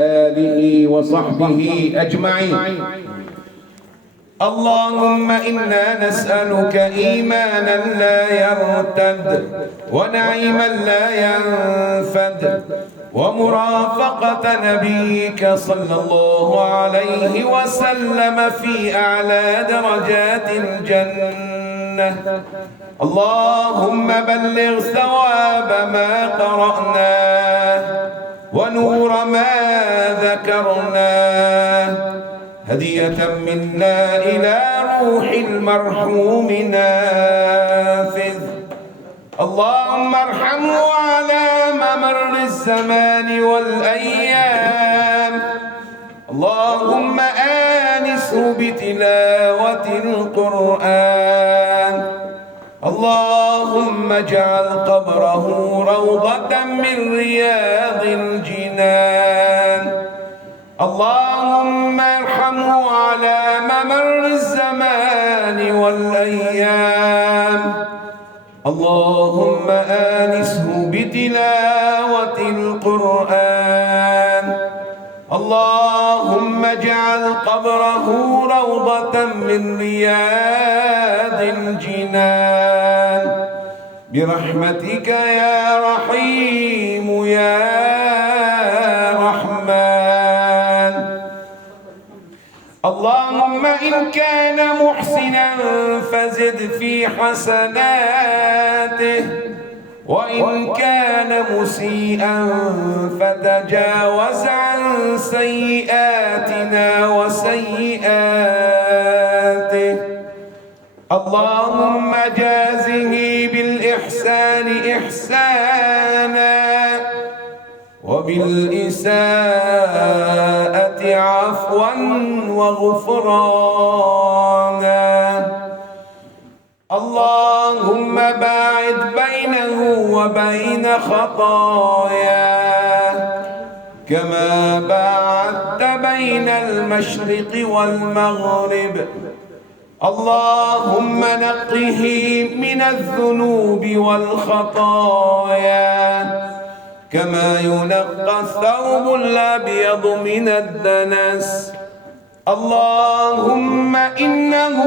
آله وصحبه أجمعين. اللهم إنا نسألك إيمانا لا يرتد ونعيما لا ينفد ومرافقة نبيك صلى الله عليه وسلم في أعلى درجات الجنة. اللهم بلغ ثواب ما قرأناه ونور ما ذكرناه هدية منا إلى روح المرحوم نافذ. اللهم ارحمه على ممر الزمان والأيام. اللهم آنسه بتلاوة القرآن. اللهم اجعل قبره روضة من رياض الجنان. اللهم ارحمه على ممر الزمان والأيام. اللهم آنسه بتلاوة القرآن. اللهم اجعل قبره روضة من رياض الجنان برحمتك يا رحيم يا رحمن. اللهم إن كان محسنا فزد في حسناته، وإن كان مسيئا فتجاوز عن سيئاتنا وسيئاته. اللهم جازه بالإحسان إحسانا وبالإساءة عفوا وغفرانا. اللهم باعد بينه وبين خطاياه كما باعدت بين المشرق والمغرب. اللهم نقه من الذنوب والخطايا كما ينقى الثوب الأبيض من الدنس. اللهم إنه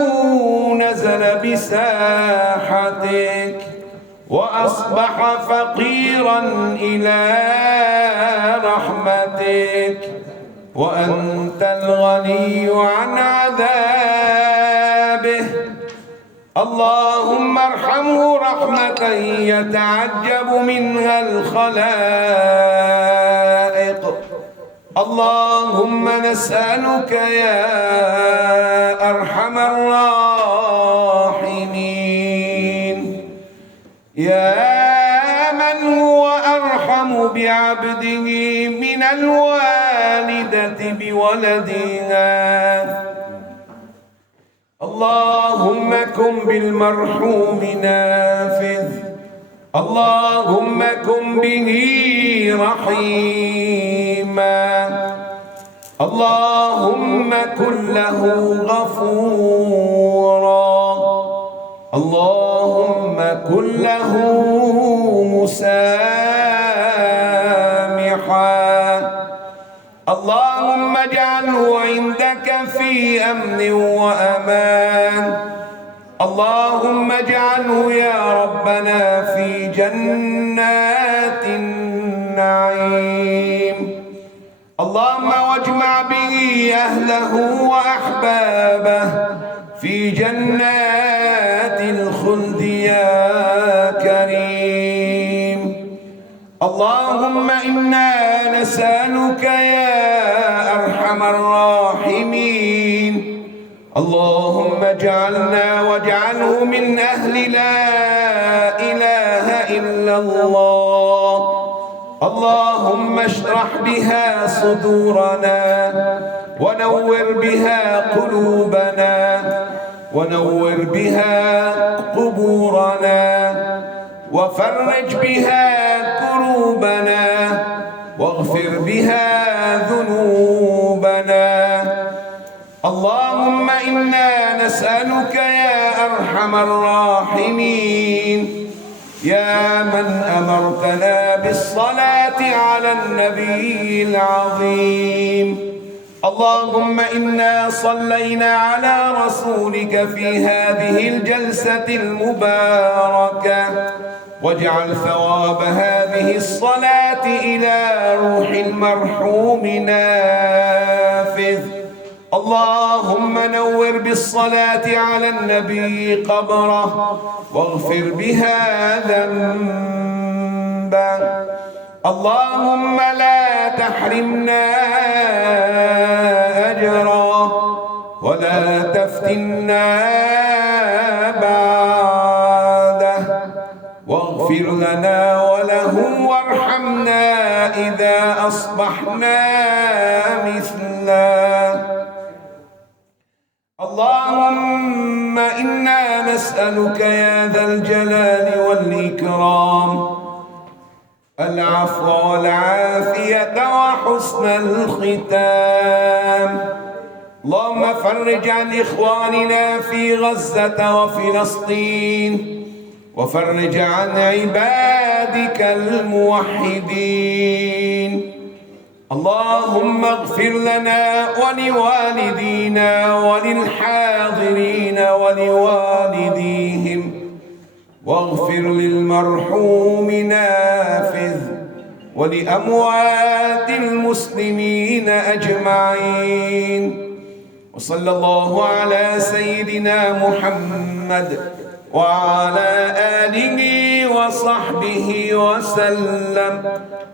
نزل بساحتك وأصبح فقيرا إلى رحمتك، وأنت الغني عن عذابه. اللهم ارحمه رحمة يتعجب منها الخلائق. اللهم نسألك يا أرحم الراحمين، يا من هو أرحم بعبده من الوالدة بولدها. اللهم كن بالمرحوم نافذ. اللهم كن به رحيما. اللهم كن له غفورا. اللهم كن له مسامحا. اللهم اجعله عندك في أمن وأمان. اللهم اجعله يا ربنا في جنات النعيم. اللهم واجمع به أهله وأحبابه في جنات الخلد يا كريم. اللهم إنا نسألك يا أرحم الراحمين. اللهم اجعلنا واجعله من أهل لا إله إلا الله. اللهم اشرح بها صدورنا ونور بها قلوبنا ونور بها قبورنا وفرج بها كروبنا واغفر بها ذنوبنا. اللهم إنا نسألك يا أرحم الراحمين يا من أمرتنا بالصلاة على النبي العظيم. اللهم إنا صلينا على رسولك في هذه الجلسة المباركة، واجعل ثواب هذه الصلاة إلى روح المرحوم نافذ. اللهم نور بالصلاة على النبي قبره واغفر بها ذنبه. اللهم لا تحرمنا أجره ولا تفتنا بعده، واغفر لنا وله وارحمنا إذا أصبحنا مثله. اللهم إنا نسألك يا ذا الجلال والإكرام العفو والعافية وحسن الختام. اللهم فرج عن إخواننا في غزة وفلسطين، وفرج عن عبادك الموحدين. اللهم اغفر لنا ولوالدينا وللحاضرين ولوالديهم، واغفر للمرحوم نافذ ولأموات المسلمين أجمعين. وصلى الله على سيدنا محمد وعلى آله وصحبه وسلم.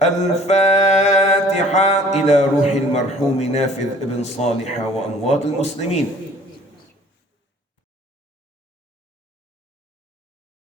الفاتحة إلى روح المرحوم نافذ ابن صالح وأموات المسلمين.